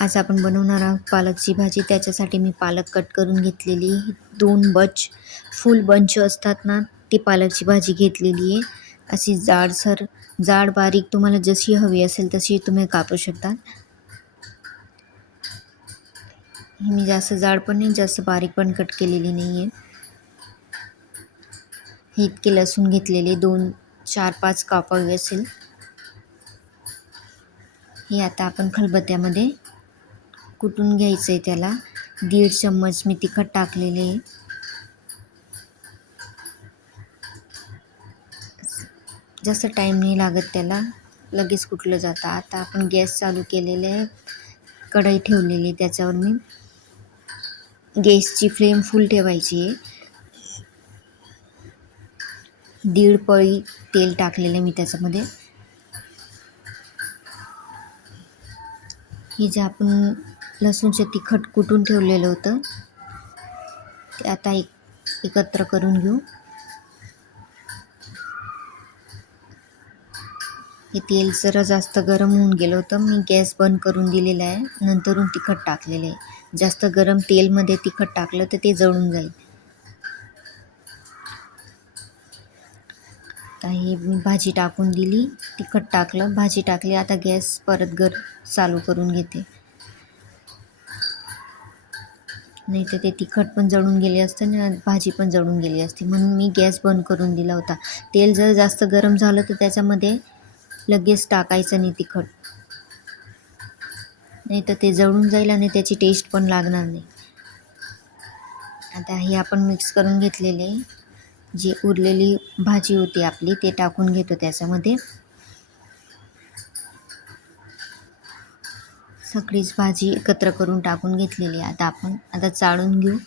आज आपण बनवणार आहोत पालकची भाजी. त्याच्यासाठी मी पालक कट करून घेतलेली, 2 फुल बंच असतात ना, ती पालकची भाजी घेतलेली आहे. अशी जाडसर, जाड बारीक तुम्हाला जशी हवी असेल तशी तुम्ही कापू शकता. मी जास्त जाड पण नाही, जास्त बारीक पण कट केलेली नाही आहे. हे इतके लसूण घेतलेले, 4-5 कापावे असेल. हे आता आपण खलबत्त्यामध्ये कुटून घ्यायचं आहे. त्याला 1.5 चम्मच मी तिखट टाकलेले आहे. जास्त टाईम नाही लागत, त्याला लगेच कुटलं जातं. आता आपण गॅस चालू केलेले आहे, कढई ठेवलेली, त्याच्यावर मी गॅसची फ्लेम फुल ठेवायची आहे. 1.5 पळी तेल टाकलेलं मी त्याच्यामध्ये. हे जे आपण लसूणचं तिखट कुटून ठेवलेलं होतं ते आता एकत्र करून घेऊ. हे तेल जरा जास्त गरम होऊन गेलं होतं, मी गॅस बंद करून दिलेला आहे. नंतरून तिखट टाकलेलं आहे. जास्त गरम तेलमध्ये तिखट टाकलं तर ते जळून जाईल. आता हे मी भाजी टाकून दिली, तिखट टाकलं, भाजी टाकली. आता गॅस परत चालू करून घेते, नाही तर ते तिखट पण जळून गेले असते आणि भाजी पण जळून गेली असती. म्हणून मी गॅस बंद करून दिला होता. तेल जर जास्त गरम झालं तर त्याच्यामध्ये लगेच टाकायचं नाही तिखट, नाही तर ते जळून जाईल आणि त्याची टेस्ट पण लागणार नाही. आता हे आपण मिक्स करून घेतलेले जी उरलेली भाजी होती आपली ते टाकून घेतो त्याच्यामध्ये. सगळीच भाजी एकत्र करून टाकून घेतलेली. आता आपण चाळून घेऊ.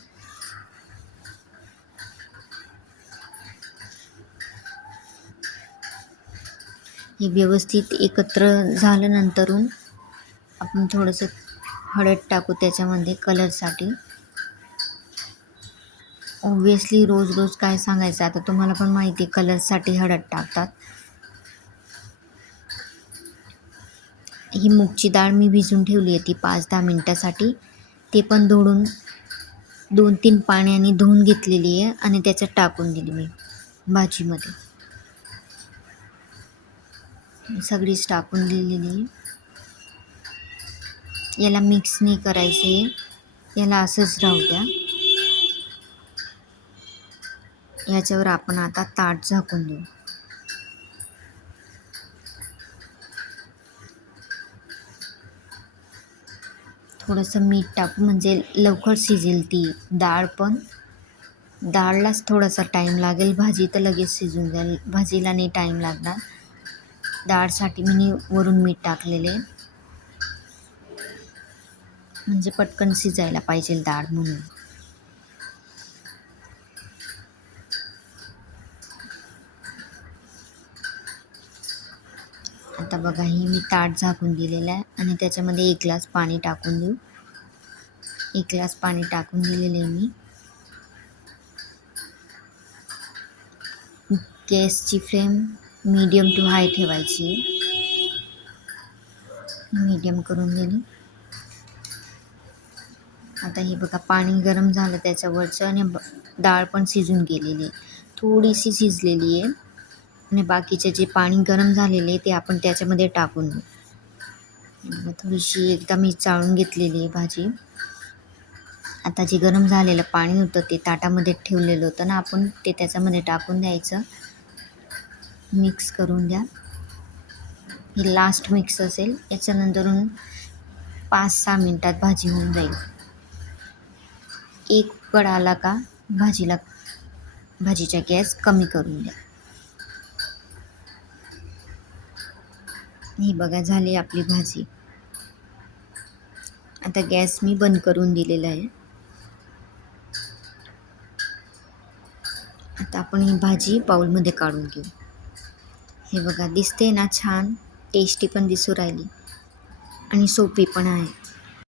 हे व्यवस्थित एकत्र झाल्यानंतरून आपण थोडंसं हळद टाकू त्याच्यामध्ये कलरसाठी. ऑब्वियसली रोज रोज काय सांगायचं, आता तुम्हाला पण माहिती आहे कलरसाठी हळद टाकतात. ही मूगची डाळ मी भिजून ठेवली आहे ती 5-10 मिनटासाठी. ते पण 2-3 पाण्याने धुवून घेतलेली आहे आणि त्याच्यात टाकून दिली मी भाजीमध्ये. सगळीच टाकून दिलेली आहे. याला मिक्स नाही करायचं आहे, याला असंच राहू द्या. याच्यावर आपण आता ताट झाकून देऊ. थोडंसं मीठ टाकू म्हणजे लवकर शिजेल ती डाळ. पण डाळलाच थोडासा टाईम लागेल, भाजी तर लगेच शिजून जाईल. भाजीला नाही टाईम लागणार. डाळसाठी मी वरून मीठ टाकलेले म्हणजे पटकन शिजायला पाहिजे डाळ म्हणून. आता बघा, ही मी ताट झाकून दिलेलं आहे आणि त्याच्यामध्ये 1 ग्लास पाणी टाकून देऊ. 1 ग्लास पाणी टाकून दिलेले आहे मी. गॅसची फ्लेम मीडियम टू हाय ठेवायची. मीडियम करून दिली. आता हे बघा, पाणी गरम झालं त्याच्यावरचं आणि डाळ पण शिजून गेलेली, थोडीशी शिजलेली आहे. आणि बाकीचे जे पाणी गरम झालेले आहे ते आपण त्याच्यामध्ये टाकून देऊ. थोडीशी एकदा मी चाळून घेतलेली आहे भाजी. आता जे गरम झालेलं पाणी होतं ते ताटामध्ये ठेवलेलं होतं ना आपण, ते त्याच्यामध्ये टाकून द्यायचं. मिक्स करून द्या. हे लास्ट मिक्स असेल. याच्यानंतरून 5-6 मिनटात भाजी होऊन जाईल. एक उकळ आला का भाजीचा गॅस कमी करून द्या. ही बघा, झाली आपली भाजी. आता गॅस मी बंद करून दिलेला आहे. आता आपण ही भाजी बाउलमध्ये काढून घेऊ. हे बघा, दिसते ना छान, टेस्टी पण दिसू राहिली आणि सोपी पण आहे.